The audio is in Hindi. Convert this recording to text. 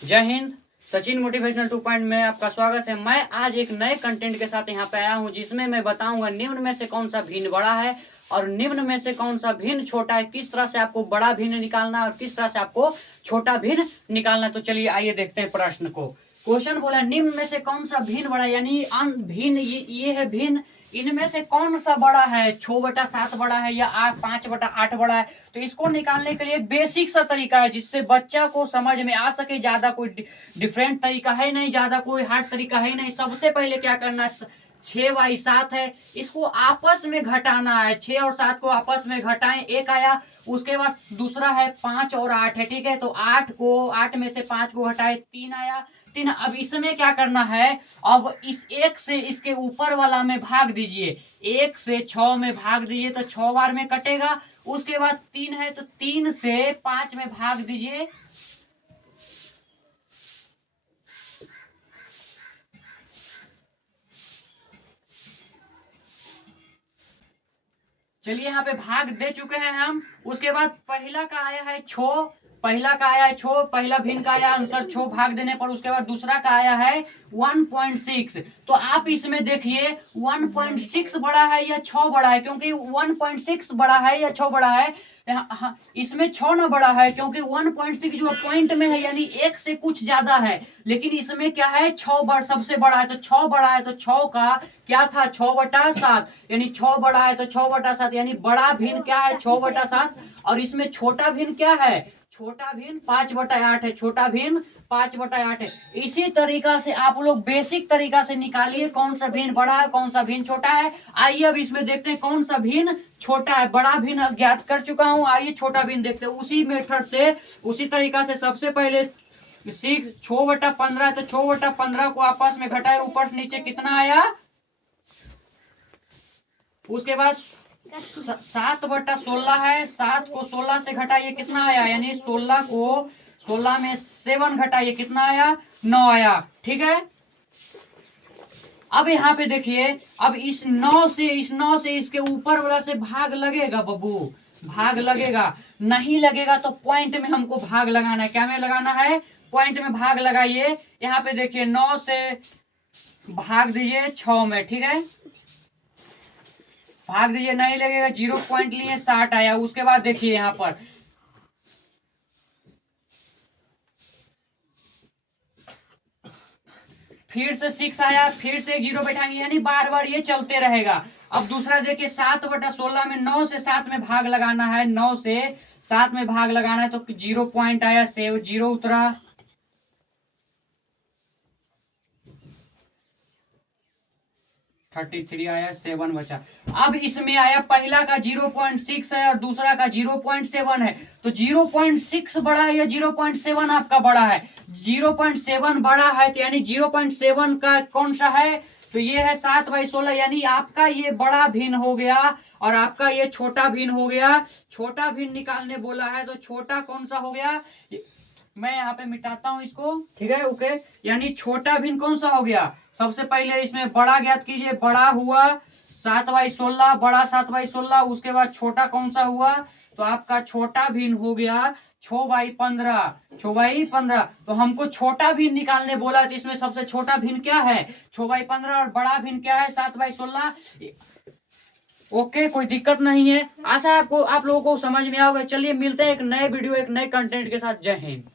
जय हिंद। सचिन मोटिवेशनल 2 में आपका स्वागत है। मैं आज एक नए कंटेंट के साथ यहाँ पे आया हूँ, जिसमें मैं बताऊंगा निम्न में से कौन सा भिन्न बड़ा है और निम्न में से कौन सा भिन्न छोटा है, किस तरह से आपको बड़ा भिन्न निकालना है और किस तरह से आपको छोटा भिन्न निकालना है। तो चलिए आइए देखते हैं प्रश्न को। क्वेश्चन बोला निम्न में से कौन सा भिन्न बड़ा है, यानी भिन्न ये है भिन्न, इनमें से कौन सा बड़ा है, 6/7 बड़ा है या 5/8 बड़ा है। तो इसको निकालने के लिए बेसिक सा तरीका है, जिससे बच्चा को समझ में आ सके। ज्यादा कोई डिफरेंट तरीका है नहीं, ज्यादा कोई हार्ड तरीका है नहीं। सबसे पहले क्या करना है, 6/7 है, इसको आपस में घटाना है। 6 और 7 को आपस में घटाएं, एक आया। उसके बाद दूसरा है 5 और 8 है, ठीक है। तो 8 में से 5 को घटाए, 3 आया। 3। अब इसमें क्या करना है, अब इस 1 से इसके ऊपर वाला में भाग दीजिए। 1 से 6 में भाग दीजिए तो 6 बार में कटेगा। उसके बाद 3 है तो 3 से 5 में भाग दीजिए। चलिए यहाँ पे भाग दे चुके हैं हम। उसके बाद पहला का आया है 6, पहला का आया है 6, पहला भिन्न का आया आंसर 6 भाग देने पर। उसके बाद दूसरा का आया है 1.6। तो आप इसमें देखिए 1.6 बड़ा है या 6 बड़ा है, क्योंकि 1.6 बड़ा है या 6 बड़ा है। हाँ, इसमें 6 ना बड़ा है, क्योंकि 1.6 जो पॉइंट में है यानी 1 से कुछ ज्यादा है। लेकिन इसमें क्या है, 6 सबसे बड़ा है। तो 6 बड़ा है तो 6 का क्या था, 6/7, यानी 6 बड़ा है तो 6/7, यानी बड़ा भिन्न क्या है, 6/7। और इसमें छोटा भिन्न क्या है, छोटा भिन्न 5/8 है। छोटा भिन्न 5/8 है। इसी तरीका से आप लोग बेसिक तरीका से निकालिए कौन सा भिन्न बड़ा है, कौन सा भिन्न छोटा है। आइए अब इसमें देखते हैं कौन सा भिन्न छोटा है। बड़ा भिन्न ज्ञात कर चुका हूं, आइए छोटा भिन्न देखते हैं उसी मेथड से, उसी तरीका से। सबसे पहले 6/15 है तो 6/15 को आपस में घटाए, ऊपर से नीचे कितना आया। उसके बाद 7/16 है, 7 को 16 से घटाइए कितना आया, यानी 16 को 16 में 7 घटाइए कितना आया, 9 आया, ठीक है। अब यहाँ पे देखिए, अब इस 9 से इसके ऊपर वाला से भाग लगेगा बब्बू, भाग लगेगा। नहीं लगेगा तो पॉइंट में हमको भाग लगाना है। क्या में लगाना है, पॉइंट में भाग लगाइए। यहाँ पे देखिए 9 से भाग दीजिए 6 में, ठीक है। भाग दीजिए, नहीं लगेगा, 0 पॉइंट लिए 60 आया। उसके बाद देखिए यहाँ पर फिर से 6 आया, फिर से 0 बैठाएंगे, यानी बार बार ये चलते रहेगा। अब दूसरा देखिए 7/16 में 9 से 7 में भाग लगाना है, 9 से 7 में भाग लगाना है। तो 0 पॉइंट आया, 0 उतरा। 33 आया, 7 बचा। अब इसमें आया, पहला का 0.6 है और दूसरा का 0.7 है। तो 0.6 बड़ा है या 0.7 आपका बड़ा है, 0.7 बड़ा है। तो यानी 0.7 का कौन सा है, तो ये है 7/16, यानी आपका ये बड़ा भिन्न हो गया और आपका ये छोटा भिन्न हो गया। छोटा भिन्न निकालने बोला है तो छोटा कौन सा हो गया, मैं यहाँ पे मिटाता हूं इसको, ठीक है, ओके। यानी छोटा भिन्न कौन सा हो गया, सबसे पहले इसमें बड़ा ज्ञात कीजिए। बड़ा हुआ 7/16, बड़ा 7/16। उसके बाद छोटा कौन सा हुआ, तो आपका छोटा भिन्न हो गया 6/15, 6/15। तो हमको छोटा भिन्न निकालने बोला, तो इसमें सबसे छोटा भिन्न क्या है, 6/15, और बड़ा भिन्न क्या है, 7/16। ओके, कोई दिक्कत नहीं है। आशा है आपको, आप लोगों को समझ में आओगे। चलिए मिलते हैं एक नए वीडियो, एक नए कंटेंट के साथ। जय हिंद।